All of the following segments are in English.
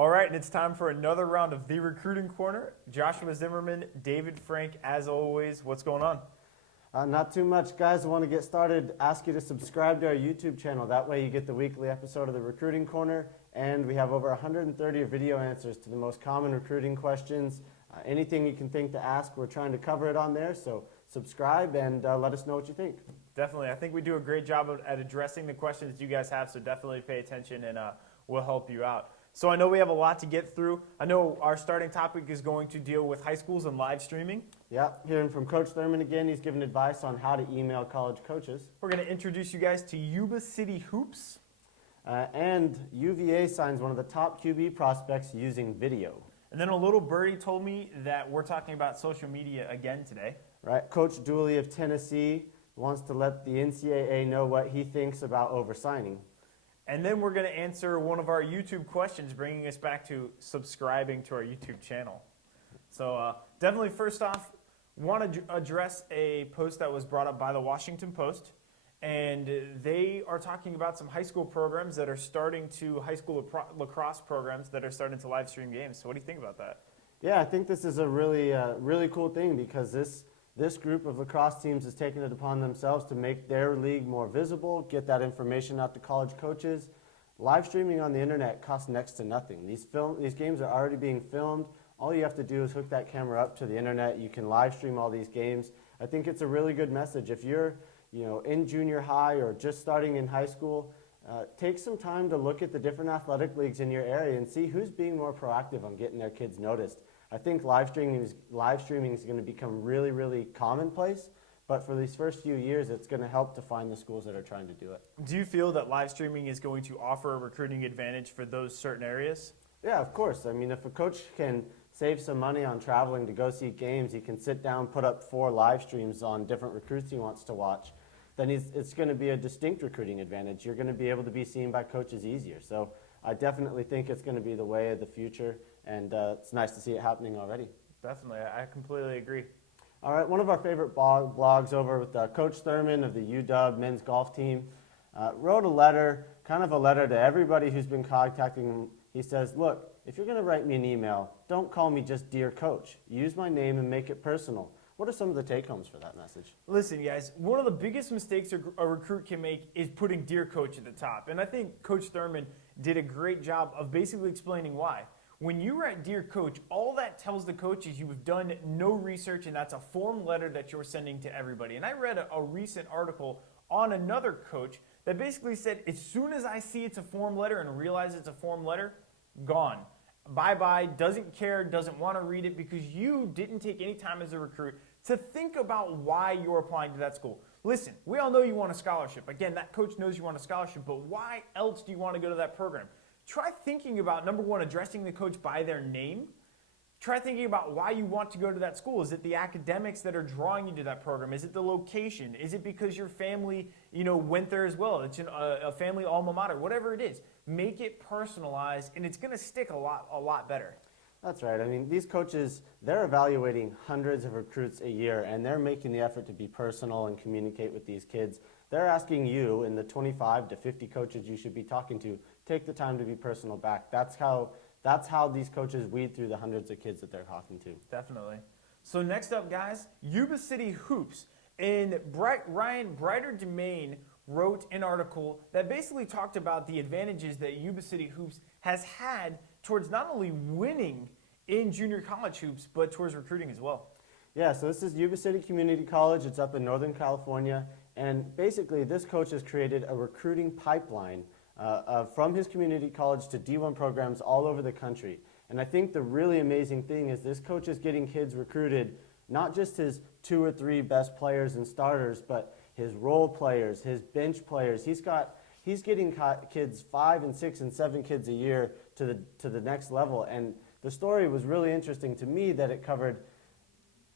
All right, and it's time for another round of The Recruiting Corner. Joshua Zimmerman, David Frank, as always, what's going on? Not too much, guys. I want to get started. Ask you to subscribe to our YouTube channel. That way you get the weekly episode of The Recruiting Corner, and we have over 130 video answers to the most common recruiting questions. Anything you can think to ask, we're trying to cover it on there, so subscribe and let us know what you think. Definitely. I think we do a great job at addressing the questions you guys have, so definitely pay attention and we'll help you out. So I know we have a lot to get through. I know our starting topic is going to deal with high schools and live streaming. Yeah, hearing from Coach Thurman again. He's giving advice on how to email college coaches. We're going to introduce you guys to Yuba City Hoops. And UVA signs one of the top QB prospects using video. And then a little birdie told me that we're talking about social media again today. Right, Coach Dooley of Tennessee wants to let the NCAA know what he thinks about oversigning. And then we're going to answer one of our YouTube questions, bringing us back to subscribing to our YouTube channel. So definitely, first off, want to address a post that was brought up by the Washington Post. And they are talking about some high school programs that are starting to, high school lacrosse programs that are starting to live stream games. So what do you think about that? Yeah, I think this is a really cool thing because this group of lacrosse teams has taken it upon themselves to make their league more visible, get that information out to college coaches. Live streaming on the internet costs next to nothing. These games are already being filmed. All you have to do is hook that camera up to the internet. You can live stream all these games. I think it's a really good message. If you're in junior high or just starting in high school, take some time to look at the different athletic leagues in your area and see who's being more proactive on getting their kids noticed. I think live streaming is going to become really commonplace, but for these first few years, it's going to help to find the schools that are trying to do it. Do you feel that live streaming is going to offer a recruiting advantage for those certain areas? Yeah, of course. I mean, if a coach can save some money on traveling to go see games, he can sit down, put up 4 live streams on different recruits he wants to watch, then it's going to be a distinct recruiting advantage. You're going to be able to be seen by coaches easier. So I definitely think it's going to be the way of the future, and it's nice to see it happening already. Definitely. I completely agree. All right, one of our favorite blogs over with Coach Thurman of the UW men's golf team wrote a letter, kind of a letter to everybody who's been contacting him. He says, look, if you're going to write me an email, don't call me just Dear Coach. Use my name and make it personal. What are some of the take-homes for that message? Listen, guys, one of the biggest mistakes a recruit can make is putting Dear Coach at the top. And I think Coach Thurman did a great job of basically explaining why. When you write Dear Coach, all that tells the coach is you've done no research, and that's a form letter that you're sending to everybody. And I read a recent article on another coach that basically said, as soon as I see it's a form letter and realize it's a form letter, gone. Bye-bye, doesn't care, doesn't want to read it because you didn't take any time as a recruit to think about why you're applying to that school. Listen, we all know you want a scholarship. Again, that coach knows you want a scholarship, but why else do you want to go to that program? Try thinking about, number one, addressing the coach by their name. Try thinking about why you want to go to that school. Is it the academics that are drawing you to that program? Is it the location? Is it because your family, went there as well? It's a family alma mater. Whatever it is, make it personalized, and it's going to stick a lot better. That's right. I mean, these coaches, they're evaluating hundreds of recruits a year, and they're making the effort to be personal and communicate with these kids. They're asking you, in the 25 to 50 coaches you should be talking to, take the time to be personal back. That's how these coaches weed through the hundreds of kids that they're talking to. Definitely. So next up, guys, Yuba City Hoops. And Ryan Brighter Domain wrote an article that basically talked about the advantages that Yuba City Hoops has had towards not only winning in junior college hoops, but towards recruiting as well. Yeah, so this is Yuba City Community College. It's up in Northern California. And basically, this coach has created a recruiting pipeline from his community college to D1 programs all over the country. And I think the really amazing thing is this coach is getting kids recruited, not just his 2 or 3 best players and starters, but his role players, his bench players. He's getting kids 5 and 6 and 7 kids a year to the next level. And the story was really interesting to me that it covered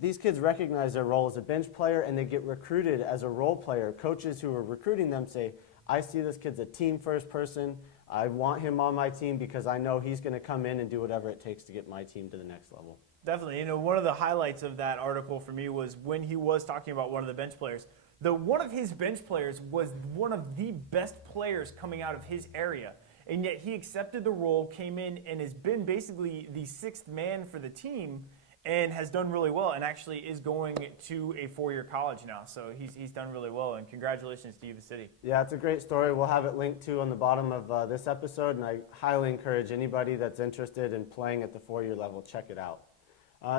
these kids recognize their role as a bench player and they get recruited as a role player. Coaches who are recruiting them say, I see this kid's a team-first person. I want him on my team because I know he's going to come in and do whatever it takes to get my team to the next level. Definitely. One of the highlights of that article for me was when he was talking about one of the bench players. One of his bench players was one of the best players coming out of his area. and yet he accepted the role, came in, and has been basically the sixth man for the team, and has done really well, and actually is going to a four-year college now. So he's done really well, and congratulations to Yuba City. Yeah, it's a great story. We'll have it linked to on the bottom of this episode, and I highly encourage anybody that's interested in playing at the four-year level, check it out.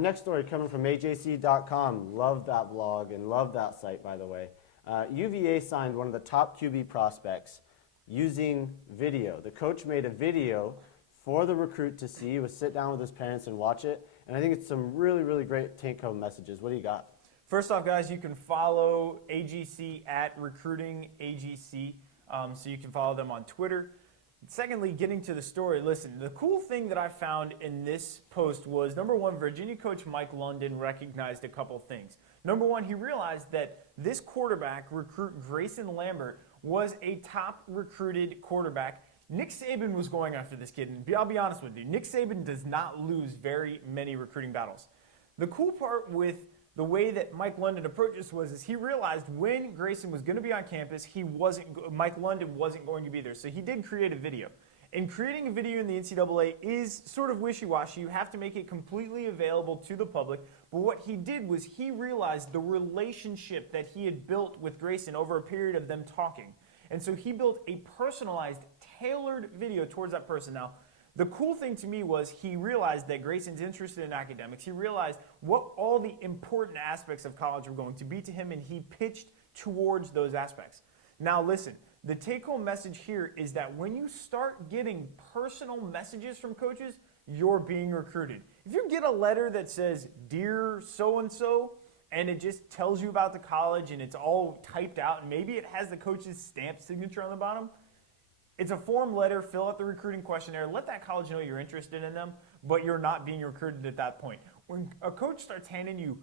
Next story coming from AJC.com. Love that blog and love that site, by the way. UVA signed one of the top QB prospects using video. The coach made a video for the recruit to see. He would sit down with his parents and watch it. And I think it's some really, really great take-home messages. What do you got? First off, guys, you can follow AGC at recruitingAGC, so you can follow them on Twitter. Secondly, getting to the story, listen, the cool thing that I found in this post was, number one, Virginia coach Mike London recognized a couple things. Number one, he realized that this quarterback, recruit Grayson Lambert, was a top recruited quarterback. Nick Saban was going after this kid, and I'll be honest with you, Nick Saban does not lose very many recruiting battles. The cool part with the way that Mike London approached this was he realized when Grayson was going to be on campus, Mike London wasn't going to be there. So he did create a video. And creating a video in the NCAA is sort of wishy-washy. You have to make it completely available to the public. But what he did was he realized the relationship that he had built with Grayson over a period of them talking. And so he built a personalized, tailored video towards that person. Now, the cool thing to me was he realized that Grayson's interested in academics. He realized what all the important aspects of college were going to be to him, and he pitched towards those aspects. Now listen, the take-home message here is that when you start getting personal messages from coaches, you're being recruited. If you get a letter that says, "Dear so-and-so," and it just tells you about the college and it's all typed out, and maybe it has the coach's stamp signature on the bottom, it's a form letter. Fill out the recruiting questionnaire. Let that college know you're interested in them, but you're not being recruited at that point. When a coach starts handing you,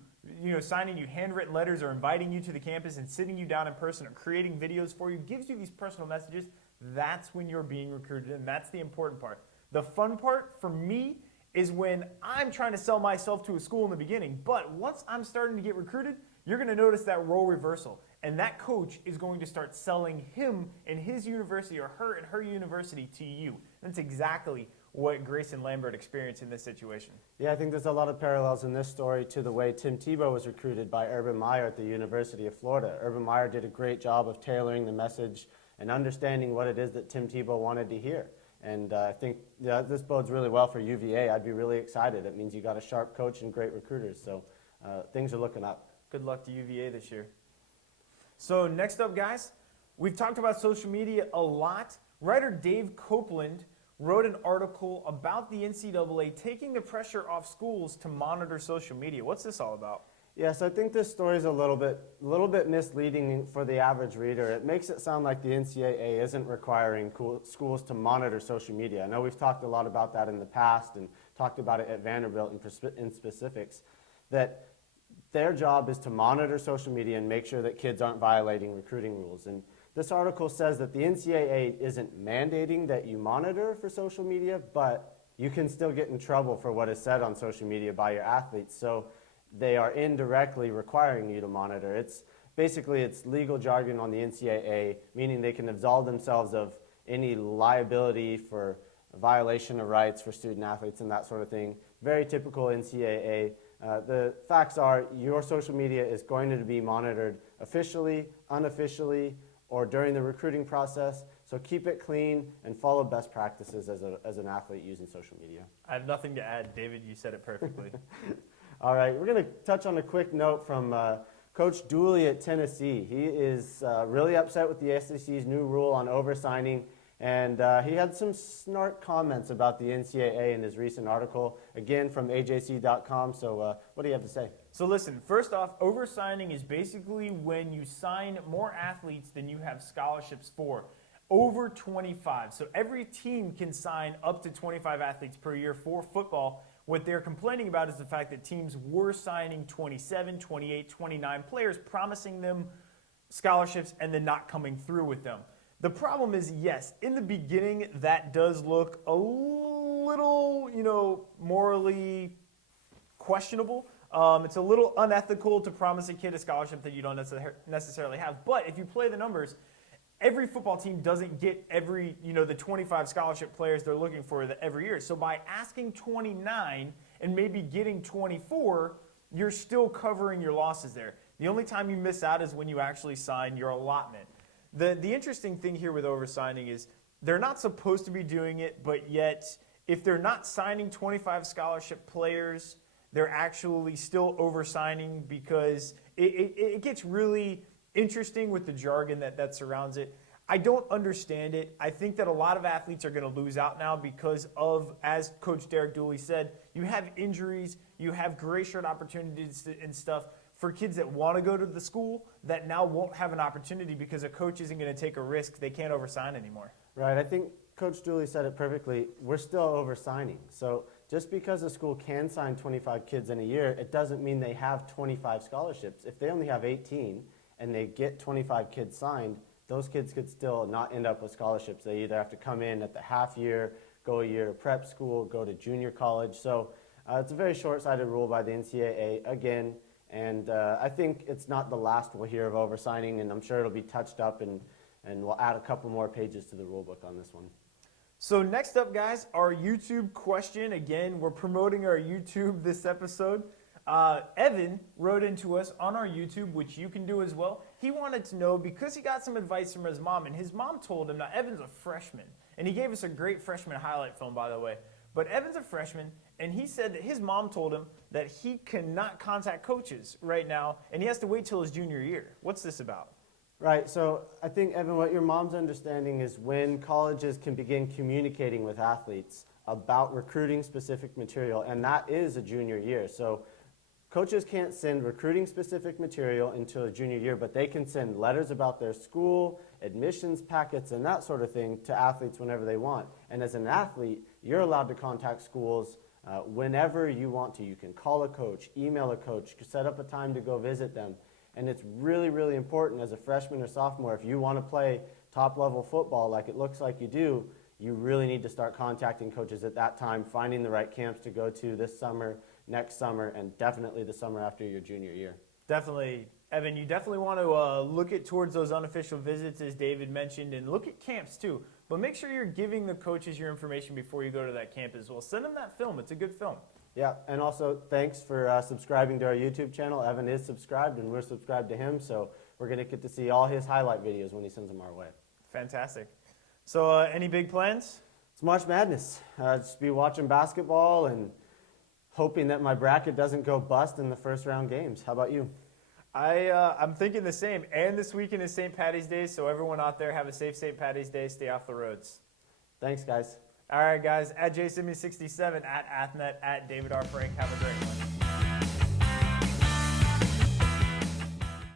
signing you handwritten letters or inviting you to the campus and sitting you down in person or creating videos for you, gives you these personal messages, that's when you're being recruited, and that's the important part. The fun part for me is when I'm trying to sell myself to a school in the beginning, but once I'm starting to get recruited, you're going to notice that role reversal. And that coach is going to start selling him and his university or her and her university to you. That's exactly what Grayson Lambert experienced in this situation. Yeah, I think there's a lot of parallels in this story to the way Tim Tebow was recruited by Urban Meyer at the University of Florida. Urban Meyer did a great job of tailoring the message and understanding what it is that Tim Tebow wanted to hear. And I think this bodes really well for UVA. I'd be really excited. It means you got a sharp coach and great recruiters. So things are looking up. Good luck to UVA this year. So next up, guys, we've talked about social media a lot. Writer Dave Copeland wrote an article about the NCAA taking the pressure off schools to monitor social media. What's this all about? Yes, I think this story is a little bit misleading for the average reader. It makes it sound like the NCAA isn't requiring schools to monitor social media. I know we've talked a lot about that in the past and talked about it at Vanderbilt in specifics, that their job is to monitor social media and make sure that kids aren't violating recruiting rules. And this article says that the NCAA isn't mandating that you monitor for social media, but you can still get in trouble for what is said on social media by your athletes. So they are indirectly requiring you to monitor. It's legal jargon on the NCAA, meaning they can absolve themselves of any liability for violation of rights for student athletes and that sort of thing. Very typical NCAA. The facts are your social media is going to be monitored officially, unofficially, or during the recruiting process. So keep it clean and follow best practices as an athlete using social media. I have nothing to add. David, you said it perfectly. All right, we're going to touch on a quick note from Coach Dooley at Tennessee. He is really upset with the SEC's new rule on oversigning, and he had some snark comments about the NCAA in his recent article, again from AJC.com. So what do you have to say? So listen, first off, oversigning is basically when you sign more athletes than you have scholarships for. Over 25. So every team can sign up to 25 athletes per year for football. What they're complaining about is the fact that teams were signing 27, 28, 29 players, promising them scholarships and then not coming through with them. The problem is, yes, in the beginning, that does look a little, morally questionable. It's a little unethical to promise a kid a scholarship that you don't necessarily have. But if you play the numbers, every football team doesn't get the 25 scholarship players they're looking for every year. So by asking 29 and maybe getting 24, you're still covering your losses there. The only time you miss out is when you actually sign your allotment. The interesting thing here with oversigning is they're not supposed to be doing it, but yet if they're not signing 25 scholarship players, they're actually still oversigning because it gets really interesting with the jargon that surrounds it. I don't understand it. I think that a lot of athletes are going to lose out now because of, as Coach Derek Dooley said, you have injuries, you have gray shirt opportunities and stuff for kids that want to go to the school that now won't have an opportunity because a coach isn't going to take a risk. They can't oversign anymore. Right. I think Coach Dooley said it perfectly. We're still oversigning. So just because a school can sign 25 kids in a year, it doesn't mean they have 25 scholarships. If they only have 18 and they get 25 kids signed, those kids could still not end up with scholarships. They either have to come in at the half year, go a year to prep school, go to junior college. So it's a very short-sighted rule by the NCAA again, and I think it's not the last we'll hear of oversigning, and I'm sure it'll be touched up, and we'll add a couple more pages to the rule book on this one. So next up, guys, our YouTube question. Again, we're promoting our YouTube this episode. Evan wrote into us on our YouTube, which you can do as well. He wanted to know, because he got some advice from his mom, and his mom told him, now Evan's a freshman, and he gave us a great freshman highlight film, by the way, but Evan's a freshman, and he said that his mom told him that he cannot contact coaches right now, and he has to wait till his junior year. What's this about? Right, so I think, Evan, what your mom's understanding is when colleges can begin communicating with athletes about recruiting specific material, and that is a junior year. So coaches can't send recruiting specific material until a junior year, but they can send letters about their school, admissions packets, and that sort of thing to athletes whenever they want. And as an athlete, you're allowed to contact schools whenever you want to. You can call a coach, email a coach, set up a time to go visit them. And it's really, really important as a freshman or sophomore, if you want to play top-level football like it looks like you do, you really need to start contacting coaches at that time, finding the right camps to go to this summer, next summer, and definitely the summer after your junior year. Definitely. Evan, you definitely want to look at towards those unofficial visits, as David mentioned, and look at camps too. But make sure you're giving the coaches your information before you go to that camp as well. Send them that film. It's a good film. Yeah, and also thanks for subscribing to our YouTube channel. Evan is subscribed, and we're subscribed to him, so we're going to get to see all his highlight videos when he sends them our way. Fantastic. So any big plans? It's March Madness. Just be watching basketball and hoping that my bracket doesn't go bust in the first round games. How about you? I'm thinking the same. And this weekend is St. Patty's Day, so everyone out there have a safe St. Patty's Day. Stay off the roads. Thanks, guys. All right, guys. At JSimmy67, at Athnet, at David R. Frank. Have a great one.